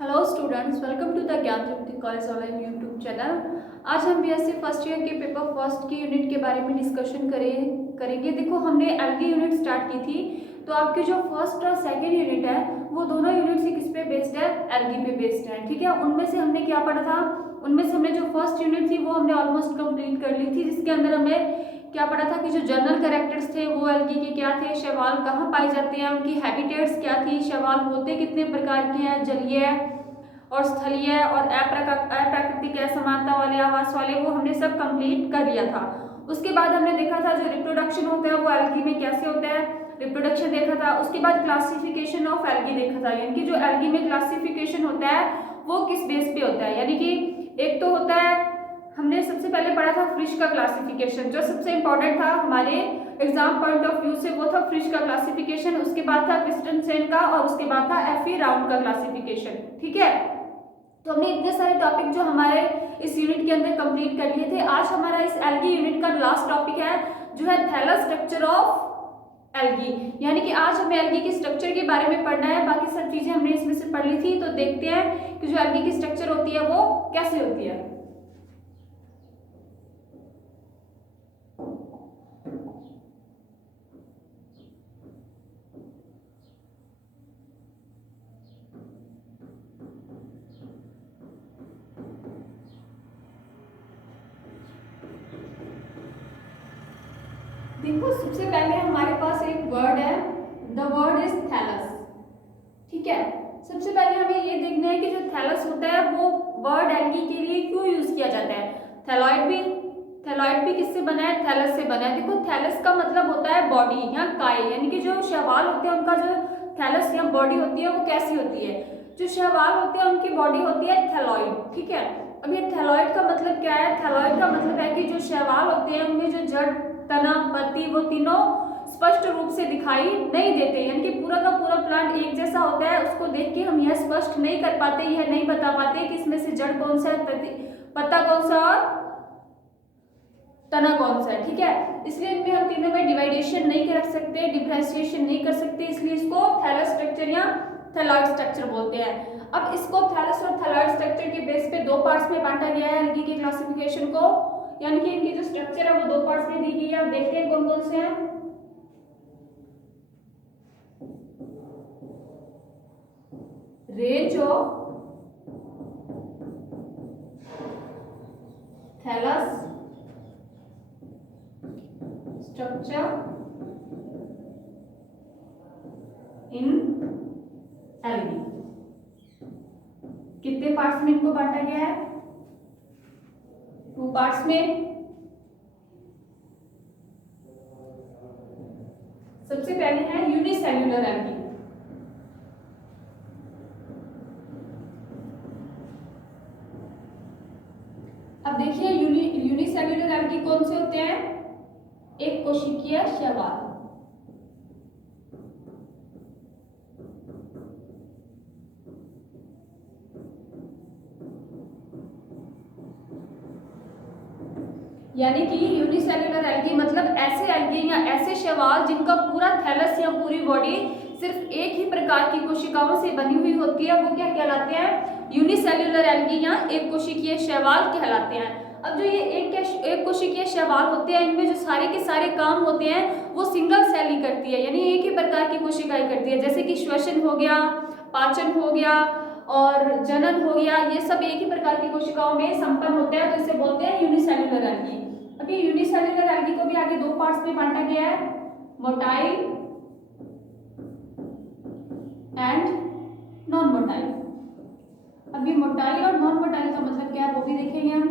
Hello students, welcome to the Gyan Tripti college online YouTube channel. आज हम BSc first year के paper first की unit के बारे में डिस्कशन करेंगे। देखो, हमने एल्गी यूनिट स्टार्ट की थी, तो आपकी जो फर्स्ट और सेकेंड यूनिट है वो दोनों यूनिट से किस पे बेस्ड है? एल्गी पे बेस्ड है। ठीक है, उनमें से हमने क्या पढ़ा था? उनमें से हमने जो फर्स्ट यूनिट थी वो हमने ऑलमोस्ट कंप्लीट कर ली थी, जिसके अंदर हमने क्या पढ़ा था कि जो जनरल कैरेक्टर्स थे वो एल्गी के क्या थे, शैवाल कहाँ पाए जाते हैं, उनकी हैबिटेट्स क्या थी, शैवाल होते कितने प्रकार के हैं, जलीय और स्थलीय और अप्राकृतिक असमानता वाले, आवास वाले, वो हमने सब कंप्लीट कर लिया था। उसके बाद हमने देखा था जो रिप्रोडक्शन होता है वो एल्गी में कैसे होता है, रिप्रोडक्शन देखा था। उसके बाद क्लासिफिकेशन ऑफ एल्गी देखा था, यानी कि जो एल्गी में क्लासिफिकेशन होता है वो किस बेस पे होता है। यानी कि एक तो होता है, हमने सबसे पहले पढ़ा था फ्रिश का क्लासिफिकेशन, जो सबसे इंपॉर्टेंट था हमारे एग्जाम पॉइंट ऑफ व्यू से, वो था फ्रिश का क्लासिफिकेशन। उसके बाद था क्रिस्टनसेन का, और उसके बाद था एफी राउंड का क्लासिफिकेशन। ठीक है, तो हमने इतने सारे टॉपिक जो हमारे इस यूनिट के अंदर कंप्लीट कर लिए थे। आज हमारा इस एल्गी यूनिट का लास्ट टॉपिक है जो है थैलस स्ट्रक्चर ऑफ एल्गी, यानी कि आज हमें एल्गी के स्ट्रक्चर के बारे में पढ़ना है। बाकी सब चीजें हमने इसमें से पढ़ ली थी, तो देखते हैं कि जो एल्गी की स्ट्रक्चर होती है वो कैसे होती है। देखो, सबसे पहले हमारे पास एक वर्ड है, द वर्ड इज थैलस। ठीक है, सबसे पहले हमें ये देखना है कि जो थैलस होता है वो वर्ड एल्गी के लिए क्यों यूज किया जाता है। थैलॉइड भी किससे बना है? थैलस से बना है। देखो, थैलस का मतलब होता है बॉडी या काई, यानी कि जो शैवाल होते हैं उनका जो थैलस या बॉडी होती है वो कैसी होती है। जो शैवाल होते हैं उनकी बॉडी होती है थैलॉइड। ठीक है, अब ये थैलॉइड का मतलब क्या है? थैलॉइड का मतलब है कि जो शैवाल होते हैं उनमें जो जड़, तना, पत्ती, वो तीनों स्पष्ट रूप से दिखाई नहीं देते, यानी कि पूरा का पूरा प्लांट एक जैसा होता है। उसको देख के हम यह स्पष्ट नहीं कर पाते, यह नहीं बता पाते कि इसमें से जड़ कौन सा है, पत्ता कौन सा और तना कौन सा है। ठीक है, इसलिए इनमें हम तीनों में डिवाइडेशन नहीं कर सकते, डिफरेंशिएशन नहीं कर सकते, इसलिए इसको थैलस स्ट्रक्चर या थैलॉइड स्ट्रक्चर बोलते हैं। अब इसको थैलस और थैलॉइड स्ट्रक्चर के बेस पे दो पार्ट्स में बांटा गया है एल्गी के क्लासिफिकेशन को, यानी कि इनकी जो स्ट्रक्चर है वो दो पार्ट्स में दी गई है। अब देखते हैं कौन कौन से हैं। Range of thallus structure in algae, कितने पार्ट्स में इनको बांटा गया है? टू पार्ट्स में। सबसे पहले है यूनिसेल्युलर एल्गी। अब देखिए, यूनिसेल्युलर एल्गी कौन से होते हैं? एक कोशिकीय शैवाल। यानी कि यूनिसेल्युलर एल्गी मतलब ऐसे एल्गी या ऐसे शैवाल जिनका पूरा थैलस या पूरी बॉडी सिर्फ एक ही प्रकार की कोशिकाओं से बनी हुई होती है, वो क्या कहलाते हैं? यूनिसेल्युलर एल्गी या एक कोशिकीय शैवाल कहलाते हैं। अब जो ये एक कोशिकीय शैवाल होते हैं, इनमें जो सारे के सारे काम होते हैं वो सिंगल सेल ही करती है, यानी एक ही प्रकार की कोशिकाएं करती है। जैसे कि श्वसन हो गया, पाचन हो गया और जनन हो गया, ये सब एक ही प्रकार की कोशिकाओं में संपन्न होते हैं, तो इसे बोलते हैं यूनिसेल्युलर एल्गी। अभी यूनिसेल्युलर एल्गी को भी आगे दो पार्ट्स में बांटा गया है, मोटाइल एंड नॉन मोटाइल। अभी मोटाइल और नॉन मोटाइल का मतलब क्या है वो भी देखेंगे हम।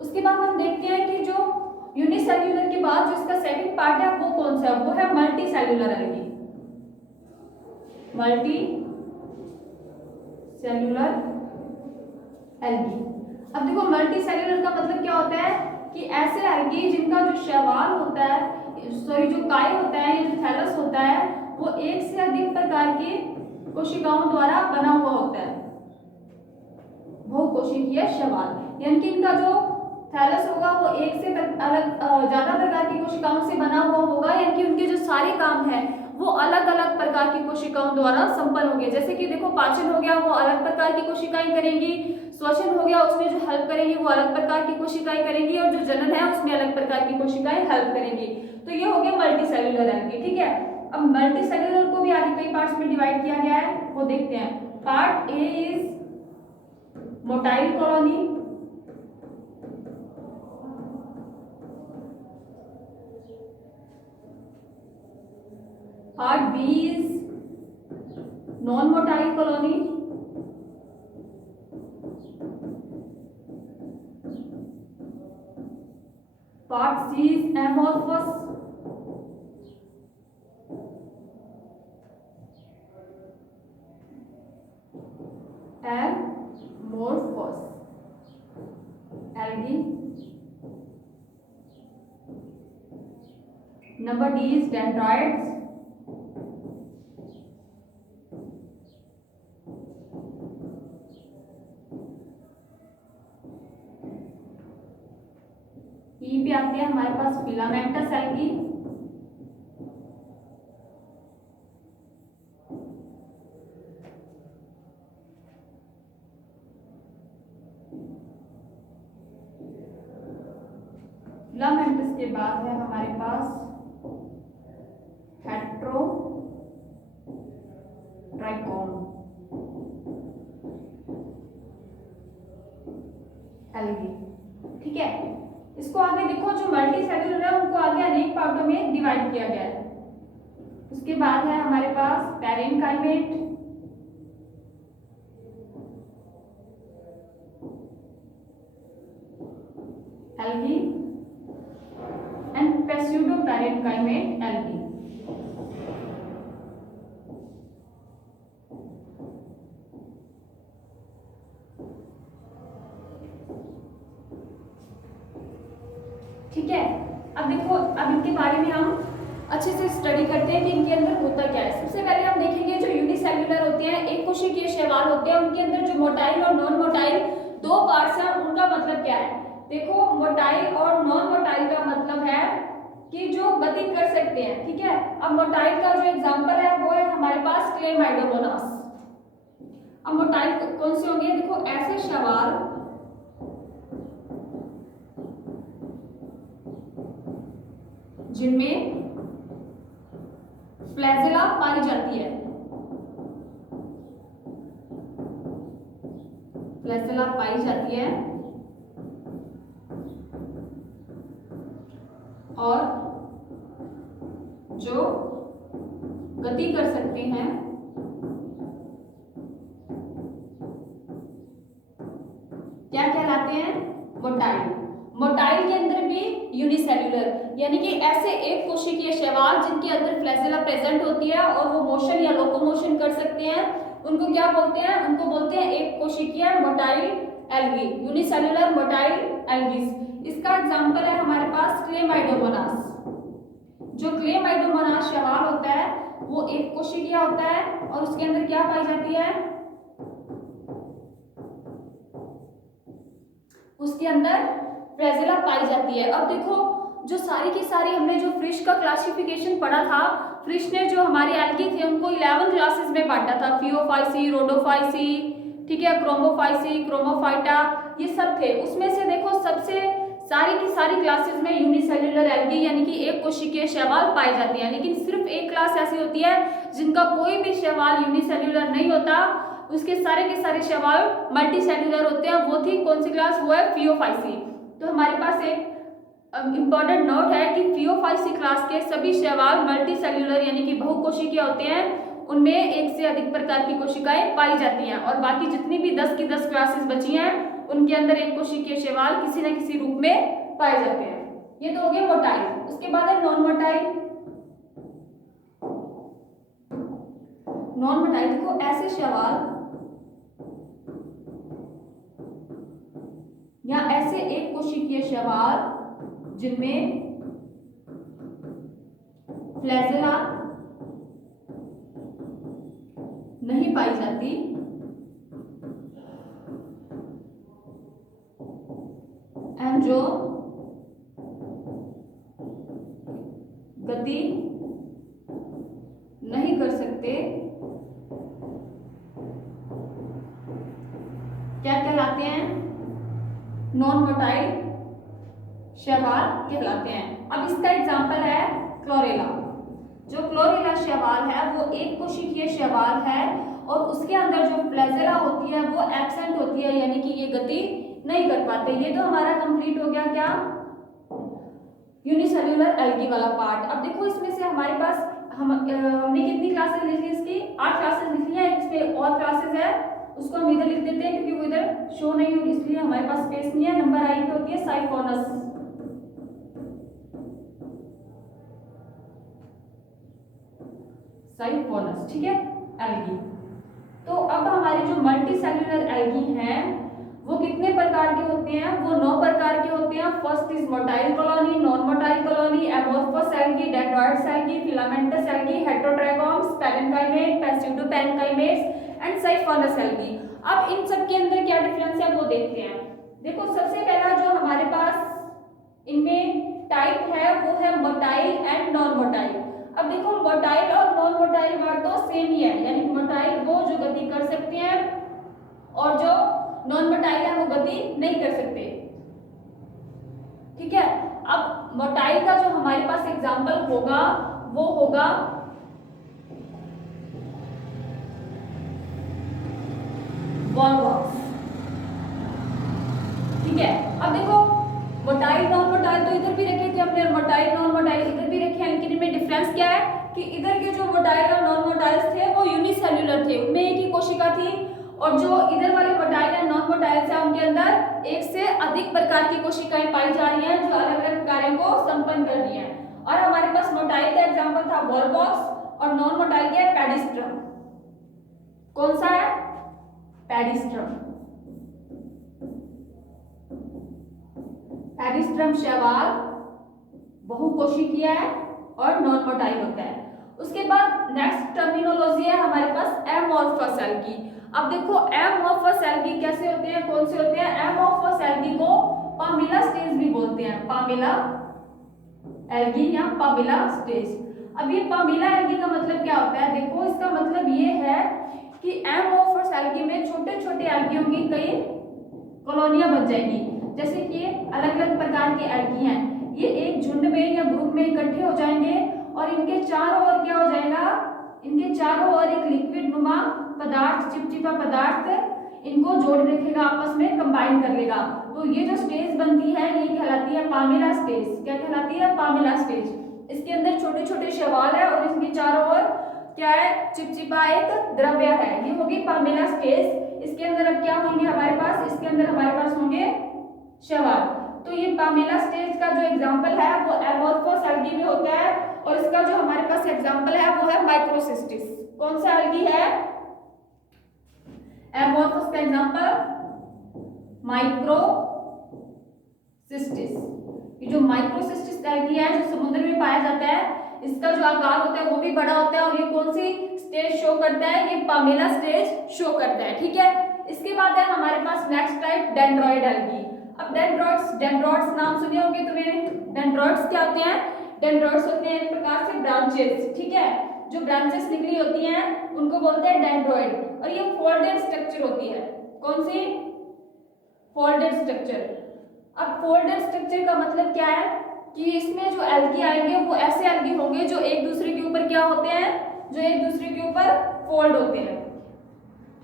उसके बाद हम देखते हैं कि जो यूनिसेल्युलर के बाद जो इसका सेकंड पार्ट है वो कौन सा है, वो है multi cellular algae. Multi cellular algae. अब देखो, मल्टी सेल्युलर का मतलब क्या होता है कि ऐसे एल्गी जिनका जो शैवाल होता है, सॉरी जो काय होता है या जो थैलस होता है, वो एक से अधिक प्रकार की कोशिकाओं द्वारा बना हुआ होता है, बहुकोशिकीय शैवाल। यानी कि इनका जो थैलस होगा वो एक से अलग ज्यादा प्रकार की कोशिकाओं से बना हुआ होगा, यानी कि उनके जो सारे काम हैं वो अलग अलग प्रकार की कोशिकाओं द्वारा संपन्न होंगे। जैसे कि देखो पाचन हो गया, वो अलग प्रकार की कोशिकाएं करेंगी, श्वसन हो गया, उसमें जो हेल्प करेंगी वो अलग प्रकार की कोशिकाएं करेंगी, और जो जनन है उसमें अलग प्रकार की कोशिकाएं हेल्प करेंगी। तो ये हो गया मल्टी सेल्यूलर एल्गी। ठीक है, अब मल्टी सेल्यूलर को भी आगे कई पार्ट्स में डिवाइड किया गया है, वो देखते हैं। Part A is motile colony, part B is non motile colony, part C is amorphous, amorphous algae, number D is dendrites, E पे आते हैं हमारे पास फिलामेंटस एल्गी, फिलामेंटस के बाद है हमारे पास हेट्रोट्राइकोन एल्गी। ठीक है, इसको आगे देखो, जो मल्टी सेल्यूलर है उनको आगे अनेक पार्टों में डिवाइड किया गया है। उसके बाद है हमारे पास पैरेनकाइमेट, एल्गी एंड पेस्यूडो पैरेनकाइमेट एल्गी। ठीक है, अब देखो, अब इनके बारे में हम अच्छे से स्टडी करते हैं कि इनके अंदर होता क्या है। सबसे पहले हम देखेंगे जो यूनिसेल्युलर होते हैं, एक कोशिकीय शैवाल होते हैं, उनके अंदर जो मोटाइल और नॉन मोटाइल दो पार्ट्स हैं, उनका मतलब क्या है। देखो, मोटाइल और नॉन मोटाइल का मतलब है कि जो गति कर सकते हैं। ठीक है, अब मोटाइल का जो एग्जांपल है वो है हमारे पास क्लेमाइडोमोनास। अब मोटाइल कौन से होंगे, देखो ऐसे शैवाल जिनमें फ्लैजेला पाई जाती है, फ्लैजेला पाई जाती है, और जो गति कर सकते हैं, क्या कहलाते हैं, मोटाइल। मोटाइल के अंदर भी यूनिसेल्युलर, यानी कि ऐसे एक कोशिकीय शैवाल जिनके अंदर फ्लैजेला प्रेजेंट होती है और वो मोशन या लोकोमोशन कर सकते हैं, उनको क्या बोलते हैं, उनको बोलते हैं एक कोशिकीय motile algae, unicellular motile algae. इसका एग्जांपल है हमारे पास क्लेमाइडोमोनास। जो क्लेमाइडोमोनास शैवाल होता है वो एक कोशिकीय होता है और उसके अंदर क्या पाई जाती है, उसके अंदर फ्लैजेला पाई जाती है। अब देखो, जो सारी की सारी हमने जो फिश का क्लासिफिकेशन पढ़ा था, फिश ने जो हमारे एल्गी थे उनको 11 क्लासेस में बांटा था, फियोफाइसी, रोडोफाइसी, ठीक है, क्रोमोफाइसी, क्रोमोफाइटा, ये सब थे। उसमें से देखो सबसे सारी की सारी क्लासेस में यूनिसेल्युलर एल्गी यानी कि एक कोशिकीय शैवाल पाए जाते हैं, लेकिन सिर्फ एक क्लास ऐसी होती है जिनका कोई भी शैवाल यूनिसेल्युलर नहीं होता, उसके सारे के सारे शैवाल मल्टी सेल्युलर होते हैं। वो थी कौन सी क्लास, वो है फियोफाइसी। तो हमारे पास एक इंपॉर्टेंट नोट है कि फियोफाइसी क्लास के सभी शैवाल मल्टी सेल्युलर यानी कि बहुकोशिकीय होते हैं, उनमें एक से अधिक प्रकार की कोशिकाएं पाई जाती हैं, और बाकी जितनी भी 10 की 10 क्लासेस बची हैं उनके अंदर एक कोशिकीय शैवाल किसी न किसी रूप में पाए जाते हैं। ये तो हो गया मोटाइल। उसके बाद है नॉन मोटाइल। नॉन मोटाइल को ऐसे शैवाल या ऐसे एक कोशिकीय शैवाल जिनमें फ्लैजेला नहीं पाई जाती एंड जो गति कहलाते हैं? नॉन मोटाइल शैवाल कहलाते हैं। अब इसका एग्जाम्पल है क्लोरेला। जो क्लोरेला शैवाल है वो एक कोशिकीय शैवाल है और उसके अंदर जो फ्लैजेला होती है वो एब्सेंट होती है, यानी कि ये गति नहीं कर पाते। ये तो हमारा कंप्लीट हो गया क्या, यूनिसेल्युलर एल्गी वाला पार्ट। अब देखो इसमें से हमारे पास हमने कितनी क्लासेस लिख ली इसकी, 8 क्लासेस लिख ली है। इसमें और क्लासेस है उसको हम इधर लिख देते हैं क्योंकि वो इधर शो नहीं हुई, इसलिए हमारे पास स्पेस नहीं है। नंबर आई पे होती है साइफोनस। साइफोनस, ठीक है, एल्गी। तो अब हमारे जो मल्टी सेल्युलर एल्गी हैं वो कितने प्रकार के होते हैं? वो 9 प्रकार के होते हैं। First is motile colony, non motile colony, amorphous algae, dendroids algae, filamentous algae, heterotrichous, parenchymatous, pseudoparenchymatous and siphonous algae. अब इन सब के अंदर क्या डिफरेंस है वो देखते हैं। देखो सबसे पहला जो हमारे पास इनमें टाइप है वो है मोटाइल एंड नॉन मोटाइल। अब देखो मोटाइल और नॉन मोटाइल वर्ड तो सेम ही है, यानी मोटाइल वो जो गति कर सकते हैं और जो नॉन मोटाइल है वो गति नहीं कर सकते, ठीक है। अब मोटाइल का जो हमारे पास एग्जांपल होगा वो होगा वॉलवॉक्स, ठीक है। अब देखो मोटाइल नॉन मोटाइल तो इधर भी रखे थे हमने, मोटाइल नॉन मोटाइल इधर भी रखे हैं, लेकिन इनमें डिफरेंस क्या है कि इधर के जो मोटाइल और नॉन मोटाइल्स थे वो यूनिसेल्युलर थे, उनमें एक ही कोशिका थी, और जो इधर वाले मोटाइल और नॉन मोटाइल्स है उनके अंदर एक से अधिक प्रकार की कोशिकाएं पाई जा रही हैं जो अलग अलग कार्यों को संपन्न कर रही हैं। और हमारे पास मोटाइल का एग्जांपल था वॉलवॉक्स और नॉन मोटाइल का पेडिस्ट्रम। कौन सा है? पेडिस्ट्रम। पेडिस्ट्रम शैवाल बहुकोशिकीय है और नॉन मोटाइल होता है। उसके बाद नेक्स्ट टर्मिनोलॉजी है हमारे पास एमॉर्फस एल्गी। अब देखो एमॉर्फस एल्गी कैसे होते हैं, कौन से होते हैं? एमॉर्फस एल्गी को पामिला स्टेज भी बोलते हैं, पामिला एल्गी या पामिला स्टेज। अब ये पामिला एल्गी का मतलब क्या होता है? देखो इसका मतलब ये है कि एमॉर्फस एल्गी में छोटे छोटे एल्गियों की कई कॉलोनियां बन जाएंगी। जैसे कि अलग अलग प्रकार के एल्गी हैं, ये एक झुंड में या ग्रुप में इकट्ठे हो जाएंगे और इनके चारों ओर क्या हो जाएगा? इनके चारों ओर एक लिक्विड नुमा पदार्थ, चिपचिपा पदार्थ इनको जोड़ रखेगा, आपस में कंबाइन कर लेगा। तो ये जो स्टेज बनती है ये कहलाती है पामिला स्टेज। क्या कहलाती है? Pamela stage. इसके अंदर छोटे छोटे शैवाल है और इसके चारों ओर क्या है? चिपचिपा एक द्रव्य है, ये होगी पामिला स्टेज। इसके अंदर अब क्या होंगे हमारे पास? इसके अंदर हमारे पास होंगे शैवाल। तो ये पामिला स्टेज का जो एग्जांपल है वो एमॉर्फस एल्गी में होता है, और इसका जो हमारे पास एग्जांपल है वो है माइक्रोसिस्टिस। कौन सा एल्गी है? एमॉर्फस का एग्जांपल माइक्रोसिस्टिस। ये जो माइक्रोसिस्टिस एल्गी है जो समुद्र में पाया जाता है, इसका जो आकार होता है वो भी बड़ा होता है, और ये कौन सी स्टेज शो करता है? ये पामिला स्टेज शो करता है, ठीक है। इसके बाद है हमारे पास नेक्स्ट टाइप डेंड्रॉइड एल्गी। अब डेंड्रॉइड्स नाम सुने होंगे तुमने। डेंड्रॉइड्स क्या होते हैं? डेंड्रॉइड्स होते हैं एक प्रकार से ब्रांचेस, ठीक है। जो ब्रांचेस निकली होती हैं उनको बोलते हैं डेंड्रॉइड, और ये फोल्डेड स्ट्रक्चर होती है। कौन सी? Folded structure. अब फोल्डेड स्ट्रक्चर का मतलब क्या है कि इसमें जो एल्गी आएंगे वो ऐसे एल्गी होंगे जो एक दूसरे के ऊपर क्या होते हैं? जो एक दूसरे के ऊपर फोल्ड होते हैं,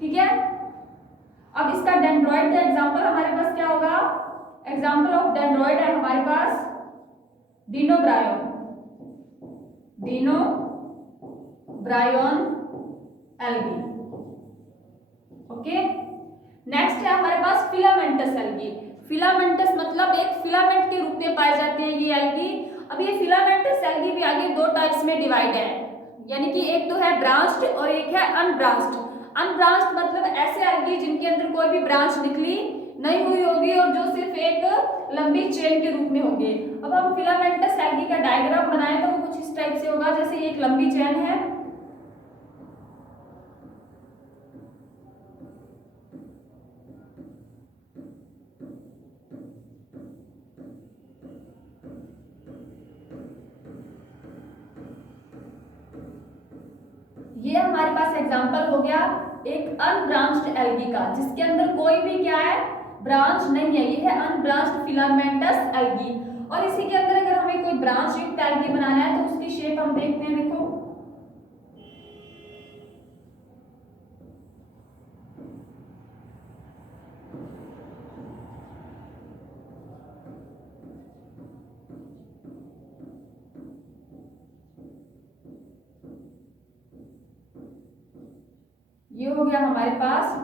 ठीक है। अब इसका डेंड्रॉइड का एग्जांपल हमारे पास क्या होगा? एग्जांपल ऑफ डेंड्रॉइड है हमारे पास डिनोब्रायोन, डिनोब्रायोन एल्गी, ओके। नेक्स्ट है हमारे पास फिलामेंटस एल्गी। फिलामेंटस मतलब एक फिलामेंट के रूप में पाए जाते हैं ये एल्गी। अब ये फिलामेंटस एल्गी भी आगे दो टाइप्स में डिवाइड है, यानी कि एक तो है ब्रांच्ड और एक है अनब्रांच्ड। अनब्रांच्ड मतलब ऐसे एल्गी जिनके अंदर कोई भी ब्रांच निकली नहीं हुई होगी और जो सिर्फ एक लंबी चेन के रूप में होंगे। अब हम फिलामेंटस एल्गी का डायग्राम बनाएं तो वो कुछ इस टाइप से होगा, जैसे एक लंबी चेन है, ये हमारे पास एग्जांपल हो गया एक अनब्रांच्ड एल्गी का, जिसके अंदर कोई भी क्या है, ब्रांच नहीं है, ये है अनब्रांच्ड फिलामेंटस एल्गी। और इसी के अंदर अगर हमें कोई ब्रांच युक्त एल्गी बनाना है तो उसकी शेप हम देखते हैं, देखो ये हो गया हमारे पास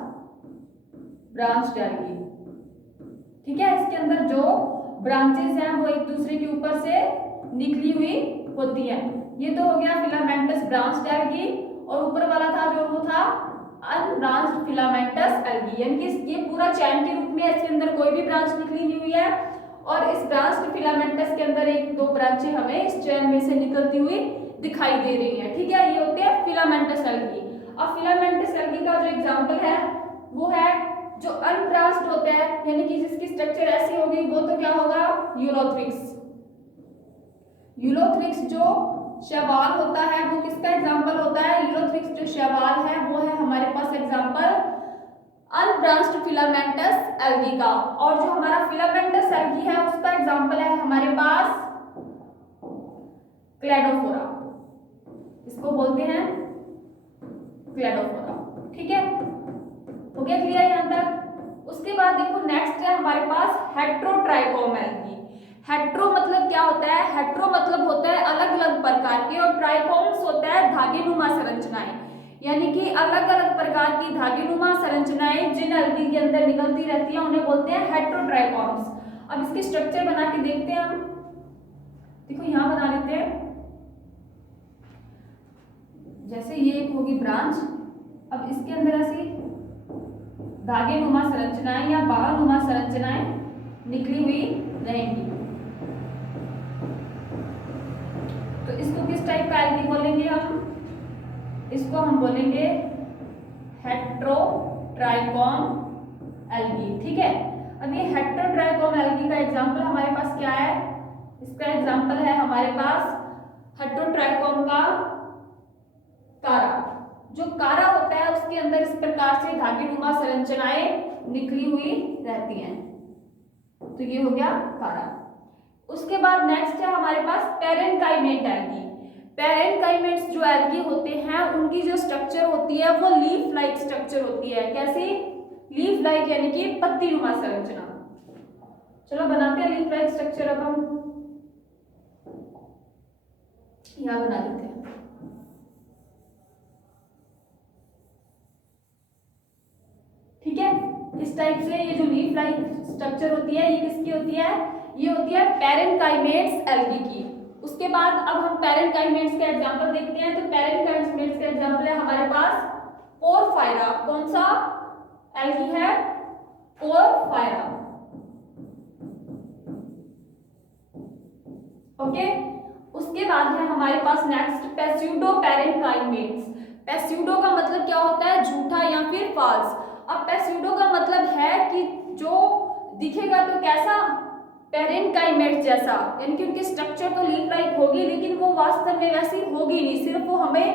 ब्रांच एल्गी। ठीक है, इसके अंदर जो ब्रांचेस हैं वो एक दूसरे के ऊपर से निकली हुई होती हैं। ये तो हो गया फिलामेंटस ब्रांच एल्गी, और ऊपर वाला था जो वो था अनब्रांच्ड फिलामेंटस एल्गी, यानी कि ये पूरा चैन के रूप में है, इसके अंदर कोई भी ब्रांच निकली नहीं हुई है, और इस ब्रांच्ड फिलामेंटस के अंदर एक दो ब्रांचें हमें इस चैन में से निकलती हुई दिखाई दे रही है। ठीक है, ये होते हैं फिलामेंटस एल्गी। अब फिलामेंटस एल्गी का जो एग्जांपल है वो है जो अनब्रांच्ड होता है, यानी कि जिसकी स्ट्रक्चर ऐसी होगी, वो तो क्या होगा, यूलोथ्रिक्स। यूलोथ्रिक्स जो शैवाल होता है वो किसका एग्जांपल होता है, यूलोथ्रिक्स जो शैवाल है वो है हमारे पास एग्जांपल अनब्रांच्ड फिलामेंटस एल्गी का। और जो हमारा फिलामेंटस एल्गी है उसका एग्जांपल है हमारे पास क्लेडोफोरा, इसको बोलते हैं क्लेडोफोरा। ठीक है, हो गया क्लियर यहां तक। उसके बाद देखो नेक्स्ट है हमारे पास हेट्रोट्राइकोम एल्गी। हेट्रो मतलब क्या होता है, हेट्रो मतलब होता है अलग अलग प्रकार के, और ट्राइकोम्स होता है धागेनुमा संरचनाएं, यानी कि अलग अलग प्रकार की धागेनुमा संरचनाएं जिन एल्गी के अंदर निकलती रहती है उन्हें बोलते हैं हेट्रोट्राइकोम्स। अब इसके स्ट्रक्चर बना के देखते हैं हम, देखो यहां बना लेते हैं, जैसे ये एक होगी ब्रांच, अब इसके अंदर ऐसी धागेनुमा संरचनाएं या बाहुनुमा संरचनाएं निकली हुई रहेंगी। तो इसको किस टाइप का एल्गी बोलेंगे हम, इसको हम बोलेंगे हेट्रोट्राइकोम एल्गी। ठीक है, अब ये हेट्रोट्राइकोम एल्गी का एग्जांपल हमारे पास क्या है, इसका एग्जांपल है हमारे पास हेट्रोट्राइकोम का कारा। जो कारा होता है उसके अंदर इस प्रकार से धागेनुमा संरचनाएं निकली हुई रहती हैं, तो ये हो गया कारा। उसके बाद नेक्स्ट है हमारे पास पैरेनकाइमेट एल्गी। पैरेनकाइमेट्स जो एल्गी होते हैं उनकी जो स्ट्रक्चर होती है वो लीफ लाइक स्ट्रक्चर होती है। कैसी, लीफ लाइक यानी कि पत्तीनुमा संरचना। चलो बनाते हैं लीफ लाइक स्ट्रक्चर, अब हम यहां बना लेते हैं। ठीक है, इस टाइप से ये जो लीफ लाइक स्ट्रक्चर होती है ये किसकी होती है, ये होती है पैरेनकाइमेट्स एल्गी की। उसके बाद अब हम पैरेनकाइमेट्स का एग्जांपल देखते हैं, तो पैरेनकाइमेट्स का एग्जांपल है हमारे पास पोरफायरा। कौन सा एल्गी है, पोरफायरा। ओके, उसके बाद है हमारे पास नेक्स्ट पेस्यूडो पैरेनकाइमेट्स। पेस्यूडो का मतलब क्या होता है, झूठा या फिर फॉल्स। अब पेस्यूडो का मतलब है कि जो दिखेगा तो कैसा, पैरेनकाइमेट जैसा, यानी कि उनकी स्ट्रक्चर तो लीफ लाइक होगी लेकिन वो वास्तव में वैसी होगी नहीं, सिर्फ वो हमें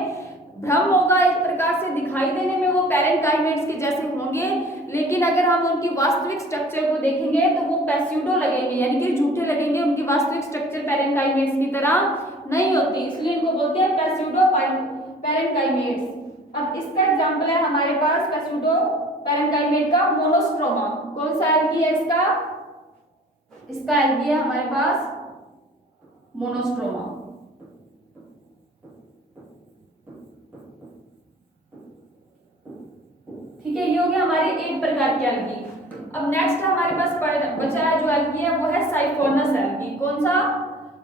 भ्रम होगा, एक प्रकार से दिखाई देने में वो पैरेनकाइमेट्स के जैसे होंगे, लेकिन अगर हम उनकी वास्तविक स्ट्रक्चर को देखेंगे तो वो पेस्यूडो लगेंगे, यानी कि झूठे लगेंगे, उनकी वास्तविक स्ट्रक्चर पैरेनकाइमेट्स की तरह नहीं होती, इसलिए इनको बोलते हैं पेस्यूडो पैरेनकाइमेट्स। अब इसका एग्जांपल है हमारे पास पेस्यूडो पैरेनकाइमेट का मोनोस्ट्रोमा। कौन सा एल्गी है इसका, इसका एल्गी है हमारे पास मोनोस्ट्रोमा। ठीक है, ये हो गया हमारे एक प्रकार की एल्गी। अब नेक्स्ट हमारे पास बचा है जो एल्गी है वो है साइफोनस एल्गी। कौन सा,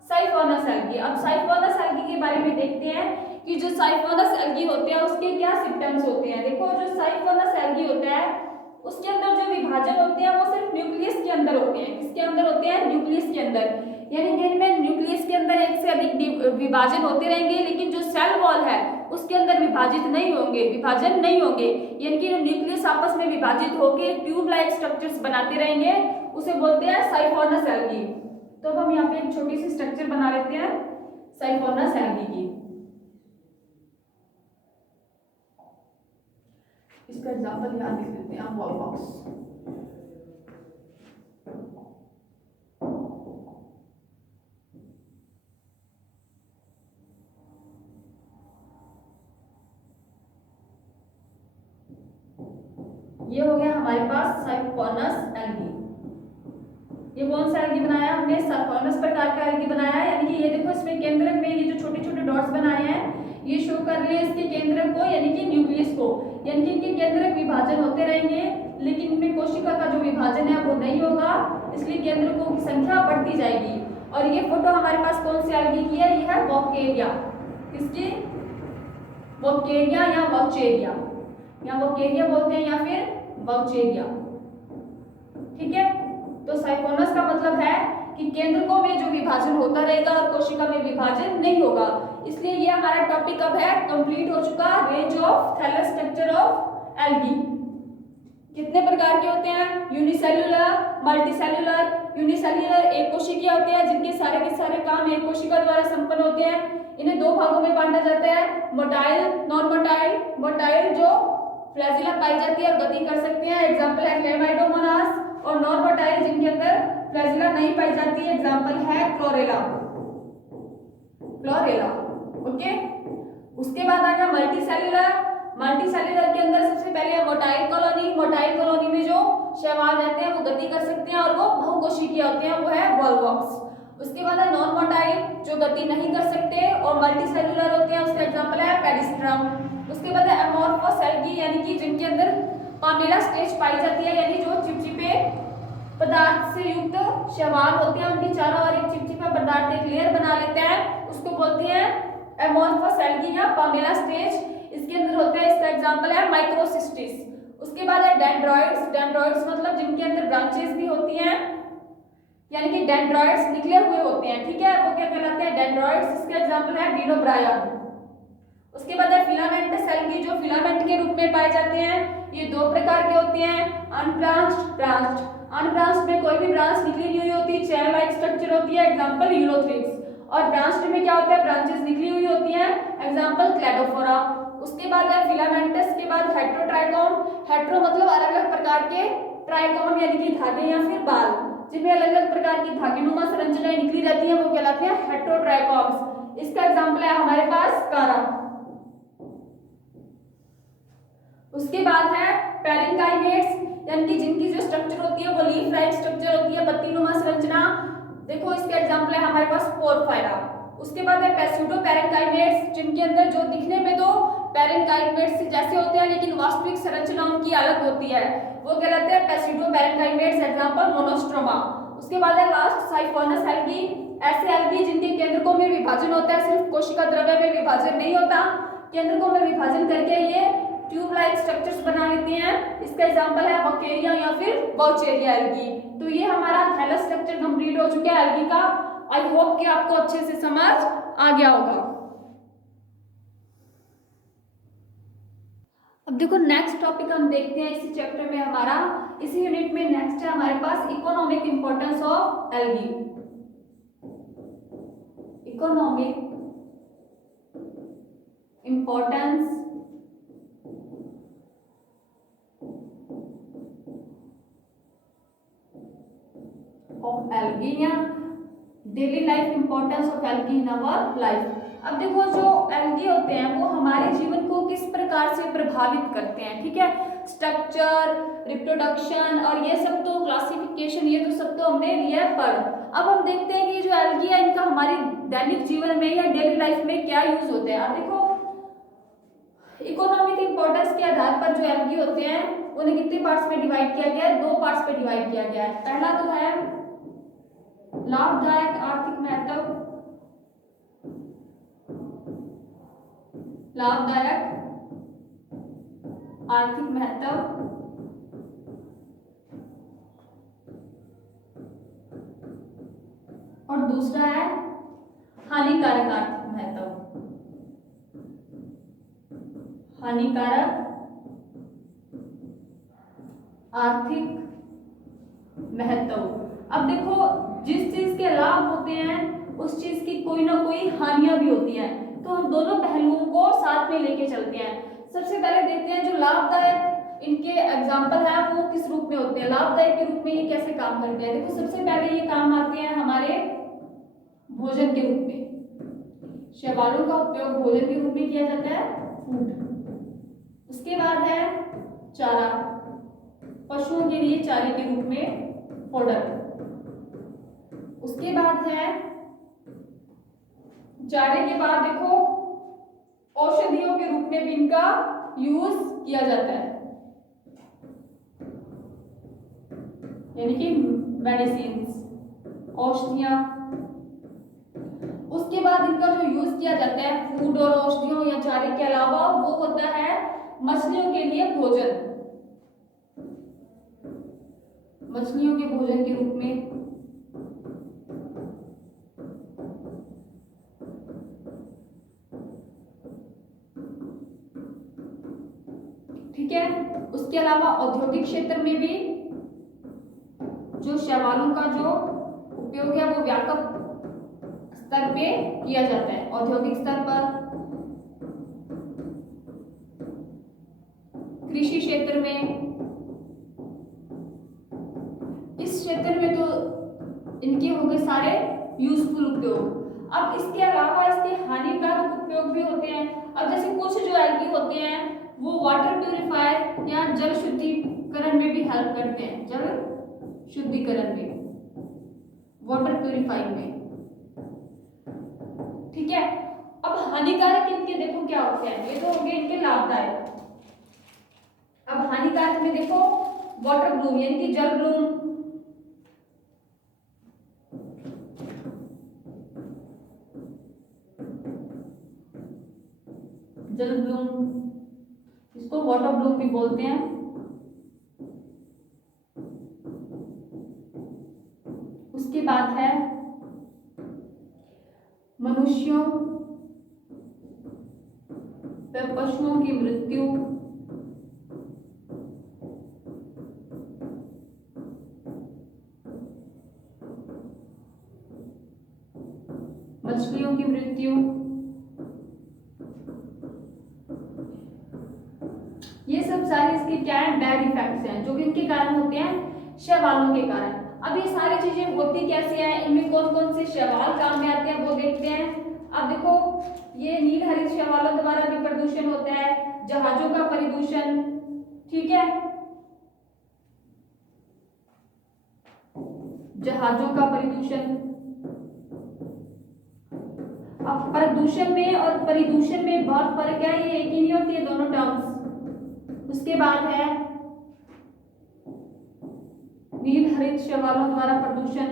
साइफोनस एल्गी। अब साइफोनस एल्गी के बारे में देखते हैं कि जो साइफोनस एल्गी होते हैं उसके क्या सिम्टम्स होते हैं। देखो जो साइफोनस एल्गी होता है उसके अंदर जो विभाजन होते हैं वो सिर्फ न्यूक्लियस के अंदर होते हैं। किसके अंदर होते हैं, न्यूक्लियस के अंदर, यानी कि इनमें न्यूक्लियस के अंदर एक से अधिक विभाजन होते रहेंगे, लेकिन जो सेल वॉल है उसके अंदर विभाजित नहीं होंगे, विभाजन नहीं होंगे, यानी कि न्यूक्लियस आपस में विभाजित होकर ट्यूब लाइक स्ट्रक्चर्स बनाते रहेंगे, उसे बोलते हैं साइफोनस एल्गी। तो हम यहाँ पे एक छोटी सी स्ट्रक्चर बना लेते हैं साइफोनस एल्गी की। इसका एग्जांपल यहाँ लिख देते हैं वॉल बॉक्स। ये हो गया हमारे पास साइफोनस एल्गी। ये कौन सा एल्गी बनाया हमने? साइफोनस प्रकार का एल्गी बनाया है। यानी कि ये देखो इसमें केंद्रक में ये जो छोटे छोटे डॉट्स बनाए हैं ये शो कर रहे हैं इसके केंद्रक को, यानी कि न्यूक्लियस को। यानी कि इनके केंद्रक विभाजन होते रहेंगे लेकिन इनमें कोशिका का जो विभाजन है वो नहीं होगा, इसलिए केंद्रकों की संख्या बढ़ती जाएगी। और ये फोटो हमारे पास कौन सी एल्गी की है? ये है वोकेरिया। किसकी? वोकेरिया या वॉचेरिया, या वोकेरिया बोलते हैं या फिर वॉचेरिया। ठीक है, तो साइफोनस का मतलब है कि केंद्रकों में जो विभाजन होता रहेगा और कोशिका में विभाजन नहीं होगा। इसलिए ये हमारा टॉपिक अब है कंप्लीट हो चुका, range of thallus structure of algae. कितने प्रकार के होते हैं? Unicellular, multicellular. यूनिसेल्युलर एक कोशिकीय होते हैं जिनके सारे के सारे काम एक कोशिका द्वारा संपन्न होते हैं। इन्हें दो भागों में बांटा जाता है, मोटाइल, नॉन मोटाइल। मोटाइल जो फ्लैजिला पाई जाती है और गति कर सकते हैं, एग्जांपल है क्लेमाइडोमोनास। और नॉन मोटाइल जिनके अंदर फ्लैजिला नहीं पाई जाती है, एग्जांपल है क्लोरेला। Chlorella, okay. उसके बाद आ गया मल्टीसेल्युलर। मल्टीसेल्युलर के अंदर सबसे पहले है मोटाइल कॉलोनी। मोटाइल कॉलोनी में जो शैवाल रहते हैं वो गति कर सकते हैं और वो बहुकोशिकीय होते हैं, वो है वॉलवॉक्स। उसके बाद है नॉन मोटाइल जो गति नहीं कर सकते और मल्टीसेल्युलर होते हैं, उसका एग्जांपल है पेरिस्ट्रम। उसके बाद है अमोर्फस एल्गी, यानी कि जिनके अंदर पामेला स्टेज पाई जाती है, यानी जो चिपचिपे पदार्थ से युक्त शैवाल होते हैं उनके चारों ओर एक चिपचिपा पदार्थ एक लेयर बना लेते हैं, उसको बोलते हैं एमोर्फस एल्गी या पामेला स्टेज। इसके अंदर होते हैं, इसका एग्जांपल है माइक्रोसिस्टिस। उसके बाद है डेंड्रॉइड्स। डेंड्रॉइड्स मतलब जिनके अंदर ब्रांचेस भी होती हैं, यानी कि डेंड्रॉइड्स निकले हुए होते हैं। ठीक है, वो क्या कहलाते हैं? डेंड्रॉइड्स। इसका एग्जांपल है डिनोब्रायन। उसके बाद है फिलामेंटस एल्गी जो फिलामेंट के रूप में पाए जाते हैं। ये दो प्रकार के होते हैं, अनब्रांच्ड, ब्रांच्ड। अनब्रांच्ड में कोई भी ब्रांच निकली नहीं हुई होती, चेन लाइक स्ट्रक्चर होती है, एग्जांपल यूरोथ्रिक्स। और ब्रांच्ड में क्या होता है? ब्रांचेस निकली हुई होती हैं, एग्जांपल क्लेडोफोरा। उसके बाद है फिलामेंटस के बाद हेट्रोट्राइकोन। हेट्रो मतलब अलग अलग प्रकार के, ट्राइकोन यानी कि धागे या फिर बाल, जिनमें अलग अलग प्रकार की धागेनुमा संरचनाएं निकली रहती हैं, वो कहलाते हैं हेट्रोट्राइकोन्स। इसका एग्जांपल है हमारे पास कारा। उसके बाद है पैरेंकाइमेट्स, यानी कि जिनकी जो स्ट्रक्चर होती है वो लीफ लाइक स्ट्रक्चर होती है, पत्तीनुमा संरचना। देखो इसका एग्जांपल है हमारे पास पोरफायरा। उसके बाद है पेस्यूडो पैरेंकाइमेट्स, जिनके अंदर जो दिखने में तो पैरेंकाइमेट्स जैसे होते हैं लेकिन वास्तविक संरचना उनकी अलग होती है, वो कहलाते हैं पेस्यूडो पैरेंकाइमेट्स, एग्जांपल मोनोस्ट्रोमा। उसके बाद है लास्ट साइफोनस एल्गी। ऐसे एल्गी जिनके केंद्रकों में विभाजन होता है, सिर्फ कोशिका द्रव्य में विभाजन नहीं होता, केंद्रकों में विभाजन करके ये ट्यूब लाइक स्ट्रक्चर्स बना लेते हैं। इसका एग्जांपल है वोकेरिया या फिर वॉचेरिया एल्गी। तो ये हमारा थैलस स्ट्रक्चर कंप्लीट हो चुका है एल्गी का। आई होप कि आपको अच्छे से समझ आ गया होगा। अब देखो नेक्स्ट टॉपिक हम देखते हैं इसी चैप्टर में हमारा, इसी यूनिट में नेक्स्ट है हमारे पास economic importance of algae. Economic importance of algae या daily life importance of algae in our life. अब देखो जो एल्गी होते हैं वो हमारे जीवन को किस प्रकार से प्रभावित करते हैं। ठीक है, स्ट्रक्चर, रिप्रोडक्शन और ये सब तो क्लासिफिकेशन, ये तो सब तो हमने लिया पढ़। अब हम देखते हैं कि जो एल्गी है इनका हमारे दैनिक जीवन में या डेली लाइफ में क्या यूज होते हैं। अब देखो इकोनॉमिक इंपॉर्टेंस के आधार पर जो एल्गी होते हैं उन्हें कितने पार्ट्स में डिवाइड किया गया है? 2 पार्ट्स में डिवाइड किया गया है। पहला तो है लाभदायक आर्थिक महत्व, लाभदायक आर्थिक महत्व, और दूसरा है हानिकारक आर्थिक महत्व। हानिकारक आर्थिक महत्व। अब देखो जिस चीज के लाभ होते हैं उस चीज की कोई ना कोई हानियां भी होती हैं, तो हम दोनों पहलुओं को साथ में लेके चलते हैं। सबसे पहले देखते हैं जो लाभदायक इनके एग्जाम्पल है वो किस रूप में होते हैं, लाभदायक के रूप में ये कैसे काम करते हैं। देखो सबसे पहले ये काम आते हैं हमारे भोजन के रूप में, शैवालों का उपयोग भोजन के रूप में किया जाता है, फूड। उसके बाद है चारा, पशुओं के लिए चारे के रूप में फोडर। उसके बाद है चारे के बाद देखो औषधियों के रूप में भी इनका यूज किया जाता है, यानी कि मेडिसिन्स, औषधियां। उसके बाद इनका जो यूज किया जाता है फूड और औषधियों या चारे के अलावा वो होता है मछलियों के लिए भोजन, मछलियों के भोजन के रूप में। ठीक है। उसके अलावा औद्योगिक क्षेत्र में भी जो शैवालों का जो उपयोग है वो व्यापक स्तर पे किया जाता है, औद्योगिक स्तर पर, कृषि क्षेत्र में। इस क्षेत्र में तो इनके हो गए सारे यूजफुल उपयोग। अब इसके अलावा इसके हानिकारक उपयोग भी होते हैं। अब जैसे कुछ जो एल्गी होते हैं वो वाटर प्यूरिफायर या जल शुद्धिकरण में भी हेल्प करते हैं, जल शुद्धिकरण में, वाटर प्यूरिफाइंग में। ठीक है। अब हानिकारक इनके देखो क्या होते हैं, ये तो हो गए इनके लाभदायक। अब हानिकारक में देखो वाटर ब्लूम यानी कि जल ब्लूम, जल ब्लूम, इसको वाटर ब्लूम भी बोलते हैं। उसके बाद है मनुष्यों व पशुओं की मृत्यु, मछलियों की मृत्यु। ये सब सारे इसके क्या है, बैड इफेक्ट्स हैं जो कि इनके कारण होते हैं, शैवालों के कारण। अब ये सारी चीजें होती कैसे हैं, इनमें कौन कौन से शैवाल काम में आते हैं वो देखते हैं। अब देखो ये नील हरित शैवालों द्वारा भी प्रदूषण होता है, जहाजों का प्रदूषण। ठीक है, जहाजों का प्रदूषण। अब प्रदूषण में और परिदूषण में बहुत फर्क है, ये एक ही नहीं होती है दोनों टर्म्स। उसके बाद है नील हरित शैवालों द्वारा प्रदूषण।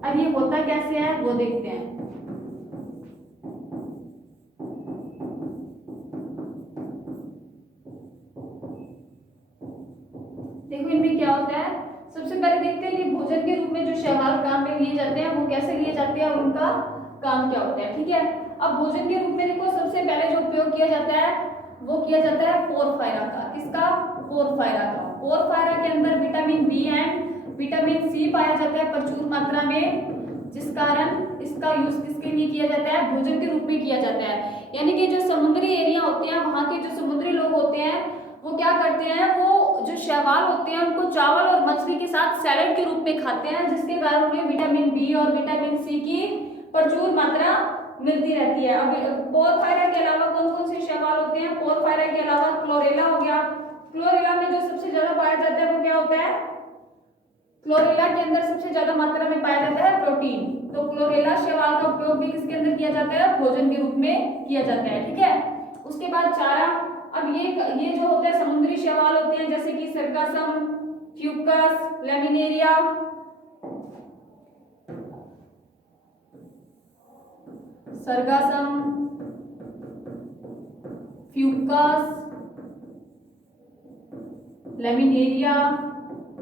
अब ये होता कैसे है वो देखते हैं। देखो इनमें क्या होता है, सबसे पहले देखते हैं ये भोजन के रूप में जो शैवाल काम में लिए जाते हैं वो कैसे लिए जाते हैं और उनका काम क्या होता है। ठीक है। अब भोजन के रूप में देखो सबसे पहले जो उपयोग किया जाता है वो किया जाता है पोरफायरा का। किसका? पोरफायरा का। पोरफायरा के अंदर vitamin B and vitamin C पाया जाता है प्रचुर मात्रा में, जिस कारण इसका यूज किसके लिए किया जाता है, भोजन के रूप में किया जाता है। यानी कि जो समुद्री एरिया होते हैं वहां के जो समुद्री लोग होते हैं वो क्या करते हैं, वो जो शैवाल होते हैं उनको चावल और मछली के साथ सैलेड के रूप में खाते हैं, जिसके कारण उन्हें विटामिन बी और विटामिन सी की प्रचुर मात्रा मिलती रहती है। अब पोरफायरा के अलावा कौन कौन से शैवाल होते हैं, पोरफायरा के अलावा क्लोरेला हो गया। क्लोरेला में जो सबसे ज्यादा पाया जाता है वो क्या होता है, क्लोरेला के अंदर सबसे ज्यादा मात्रा में पाया जाता है प्रोटीन। तो क्लोरेला शैवाल का उपयोग भी किसके अंदर किया जाता है, भोजन के रूप में किया जाता है। ठीक है। उसके बाद चारा। अब ये जो होता है समुद्री शैवाल होते हैं जैसे कि sargassum, Fucus, laminaria, sargassum, Fucus, laminaria,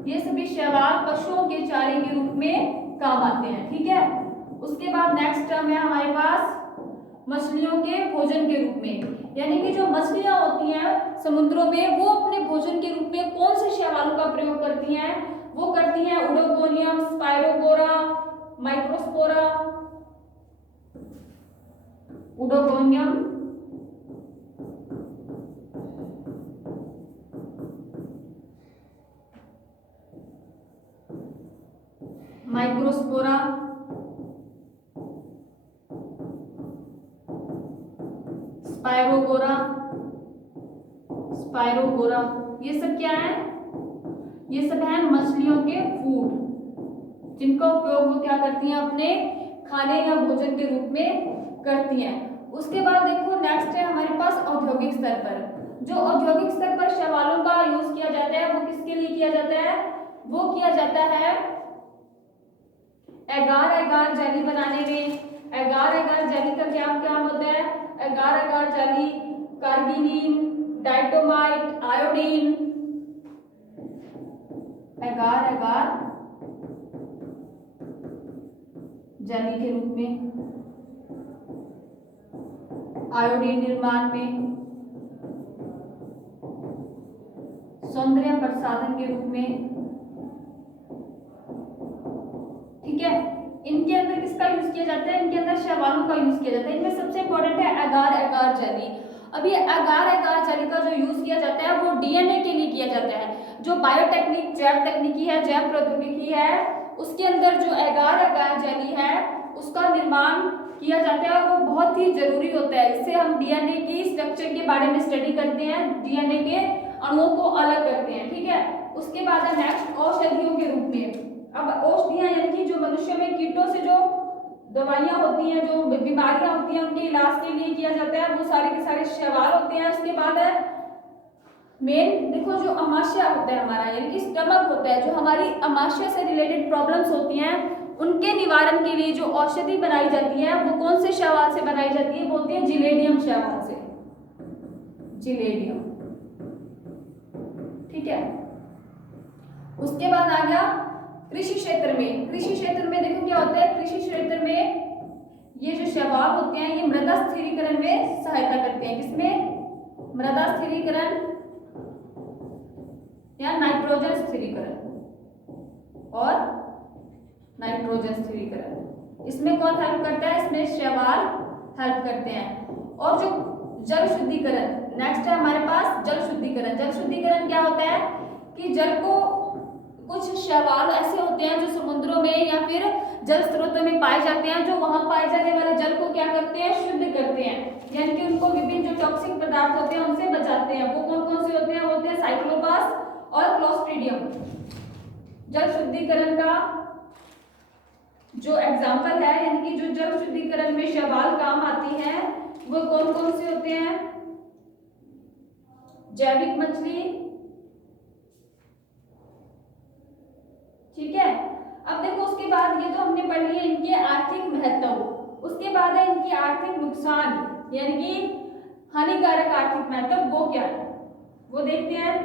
ये सभी शैवाल पशुओं के चारे के रूप में काम आते हैं। ठीक है। उसके बाद नेक्स्ट टर्म है हमारे पास मछलियों के भोजन के रूप में, यानी कि जो मछलियां होती हैं समुद्रों में वो अपने भोजन के रूप में कौन से शैवालों का प्रयोग करती हैं, वो करती हैं उडोगोनियम, स्पायरोगोरा, माइक्रोस्पोरा, उडोगोनियम, माइक्रोस्पोरा, स्पायरोगोरा, स्पायरोगोरा, ये सब क्या है? ये सब है मछलियों के फूड, जिनका उपयोग वो क्या करती हैं? अपने खाने या भोजन के रूप में करती हैं। उसके बाद देखो नेक्स्ट है हमारे पास औद्योगिक स्तर पर। जो औद्योगिक स्तर पर शैवालों का यूज किया जाता है वो किसके लिए किया जाता है? वो किया जाता है एगार एगार जेली बनाने में। एगार एगार जेली का क्या काम होता है? एगार एगार जेली कार्बेनिन, डाइटोमाइट, आयोडीन, एगार एगार जेली के रूप में, आयोडीन निर्माण में, सौंदर्य प्रसाधन के रूप में, ठीक है। इनके अंदर किसका यूज किया जाता है? इनके अंदर शैवालों का यूज किया जाता है। इनमें सबसे इंपॉर्टेंट है एगार एगार जेली। अब ये एगार एगार जेली का जो यूज किया जाता है वो डीएनए के लिए किया जाता है। जो बायोटेक्निक जैव तकनीकी है, जैव प्रौद्योगिकी है, उसके अंदर जो एगार एगार जेली है उसका निर्माण किया जाता है और वो बहुत ही जरूरी होता है। इससे हम डीएनए की स्ट्रक्चर के बारे में स्टडी करते हैं, डीएनए के अणुओं को अलग करते हैं, ठीक है। उसके बाद है नेक्स्ट औषधियों के रूप में। अब औषधियां यानी कि जो मनुष्य में कीटों से जो दवाइयां होती हैं, जो बीमारियां होती हैं, उनके इलाज के लिए किया जाता है, वो सारे के सारे शैवाल होते हैं। उसके बाद है मेन, देखो जो अमाशय होता है हमारा यानी कि स्टमक होता है, जो हमारी अमाशय से रिलेटेड प्रॉब्लम्स होती हैं उनके निवारण के लिए जो औषधि बनाई जाती है वो कौन से शैवाल से बनाई जाती है? वो होती है जिलेडियम शैवाल से, जिलेडियम, ठीक है। उसके बाद आ गया कृषि क्षेत्र में। कृषि क्षेत्र में देखो क्या होता है? कृषि क्षेत्र में ये जो शैवाल होते हैं ये मृदा स्थिरीकरण में सहायता करते हैं। किसमें? मृदा स्थिरीकरण या नाइट्रोजन स्थिरीकरण और नाइट्रोजन स्थिरीकरण, इसमें कौन हेल्प करता है? इसमें शैवाल हेल्प करते हैं। और जो जल शुद्धिकरण, नेक्स्ट है हमारे पास जल शुद्धिकरण। जल शुद्धिकरण क्या होता है कि जल को, कुछ शैवाल ऐसे होते हैं जो समुद्रों में या फिर जल स्रोतों में पाए जाते हैं, जो वहां पाए जाने वाले जल को क्या करते हैं? शुद्ध करते हैं, यानी कि उनको विभिन्न जो टॉक्सिक पदार्थ होते हैं उनसे बचाते हैं। वो कौन कौन से होते हैं? वो होते हैं साइक्लोपास और क्लोस्ट्रीडियम। जल शुद्धिकरण का जो एग्जाम्पल है यानी कि जो जल शुद्धिकरण में शैवाल काम आती है वो कौन कौन से होते हैं? जैविक मछली, ठीक है। अब देखो उसके बाद ये तो हमने पढ़ लिया इनके आर्थिक महत्व। उसके बाद है इनके आर्थिक नुकसान यानी कि हानिकारक आर्थिक महत्व, वो क्या है वो देखते हैं।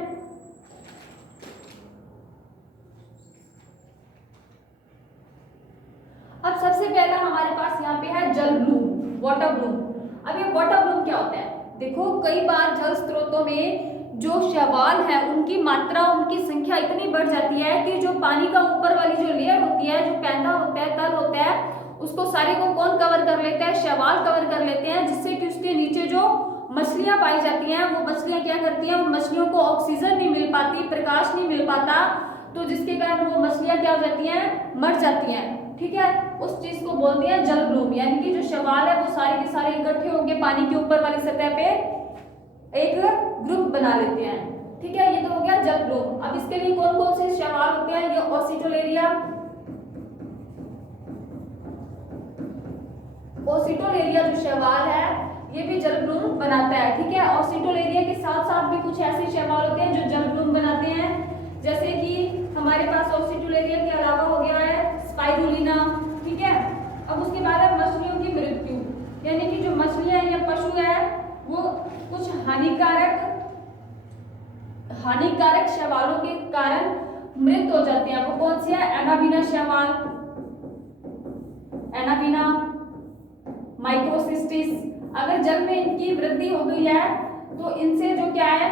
अब सबसे पहला हमारे पास यहाँ पे है जल ब्लूम, वाटर ब्लूम। अब ये वाटर ब्लूम क्या होता है? देखो कई बार जल स्रोतों में जो शैवाल है उनकी मात्रा, उनकी संख्या इतनी बढ़ जाती है कि जो पानी का ऊपर वाली जो लेयर होती है, जो पैंदा होता है, तल होता है, उसको सारे को कौन कवर कर लेता है? शैवाल कवर कर लेते हैं, जिससे कि उसके नीचे जो मछलियां पाई जाती हैं वो मछलियां क्या करती हैं? उन मछलियों को ऑक्सीजन नहीं मिल पाती, प्रकाश नहीं मिल पाता, तो जिसके कारण वो मछलियां क्या हो जाती हैं? मर जाती हैं, ठीक है। उस चीज को बोलते हैं जल ब्लूम, यानी कि जो शैवाल है वो सारे के सारे इकट्ठे होकर पानी के ऊपर वाली सतह पे एक ग्रुप बना लेते हैं, ठीक है। ये तो हो गया जल ब्लूम। अब इसके लिए कौन कौन से शैवाल होते हैं? ये ओसिटोलेरिया, ओसिटोलेरिया जो शैवाल है ये भी जल ब्लूम बनाता है, ठीक है। ओसिटोलेरिया के साथ साथ भी कुछ ऐसे शैवाल होते हैं जो जल ब्लूम बनाते हैं, जैसे कि हमारे पास ओसिटोलेरिया के अलावा हो गया है स्पाइरुलिना, ठीक है। अब उसके बाद है मछलियों की मृत्यु, यानी कि जो मछलियां या पशु है वो कुछ हानिकारक शैवालों के कारण मृत हो जाते हैं। वो कौन से है? एनाबीना शैवाल, एनाबीना, माइक्रोसिस्टिस। अगर जल में इनकी वृद्धि हो गई है तो इनसे जो क्या है,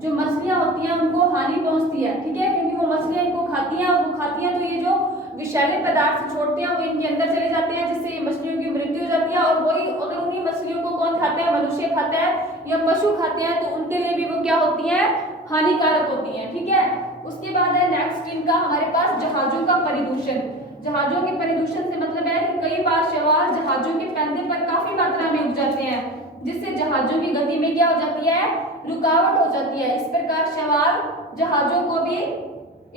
जो मछलियां होती हैं उनको हानि पहुंचती है, ठीक है, क्योंकि वो मछलियां इनको खाती हैं, और वो खाती हैं तो ये जो विषैले पदार्थ छोड़ते हैं वो इनके अंदर चले जाते हैं, जिससे ये मछलियों की मृत्यु हो जाती है। और वही अगर उन्हीं मछलियों को कौन खाता है? मनुष्य खाता है या पशु खाते हैं, तो उनके लिए भी वो क्या होती है? हानिकारक होती है, ठीक है। उसके बाद है नेक्स्ट इनका हमारे पास जहाजों का परिदूषण। जहाजों के प्रदूषण से मतलब है कि कई बार शैवाल जहाजों के पैंदे पर काफी मात्रा में उग जाते हैं, जिससे जहाजों की गति में क्या हो जाती है, रुकावट हो जाती है। इस प्रकार शैवाल जहाजों को भी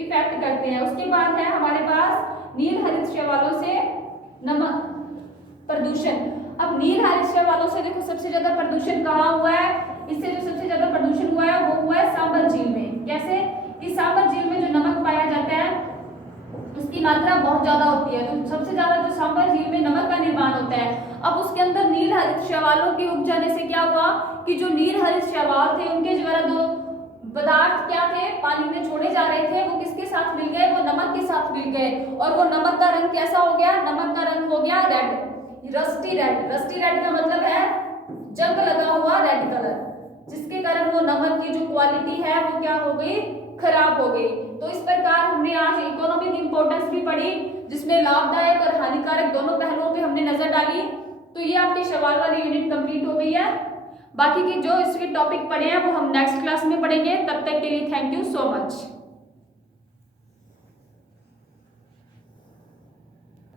इफेक्ट करते हैं। उसके बाद है हमारे पास नील हरित शैवालों से नमक प्रदूषण। अब नील हरित शैवालों से देखो सबसे ज्यादा प्रदूषण कहाँ हुआ है, इससे जो सबसे ज्यादा प्रदूषण हुआ है वो हुआ है सांबर झील में। कैसे कि सांबर झील में जो नमक पाया जाता है उसकी मात्रा बहुत ज्यादा होती है, तो सबसे ज्यादा जो सांबर झील में नमक का निर्माण होता है। अब उसके अंदर नील हरित शैवालों के उग जाने से क्या हुआ कि जो नील हरित शैवाल थे उनके द्वारा दो पदार्थ क्या थे, पानी में छोड़े जा रहे थे, वो किसके साथ मिल गए, वो नमक के साथ मिल गए, और वो नमक का रंग कैसा हो गया, नमक का रंग हो गया red, rusty red. Rusty red का मतलब है जंग लगा हुआ रेड कलर, जिसके कारण वो नमक की जो क्वालिटी है वो क्या हो गई, खराब हो गई। तो इस प्रकार हमने आज इकोनॉमिक इंपॉर्टेंस भी पढ़ी, जिसमें लाभदायक और हानिकारक दोनों पहलुओं पे हमने नजर डाली। तो ये आपकी सवाल वाली यूनिट कंप्लीट हो गई है। बाकी के जो इसके टॉपिक पढ़े हैं वो हम नेक्स्ट क्लास में पढ़ेंगे। तब तक के लिए थैंक यू सो मच।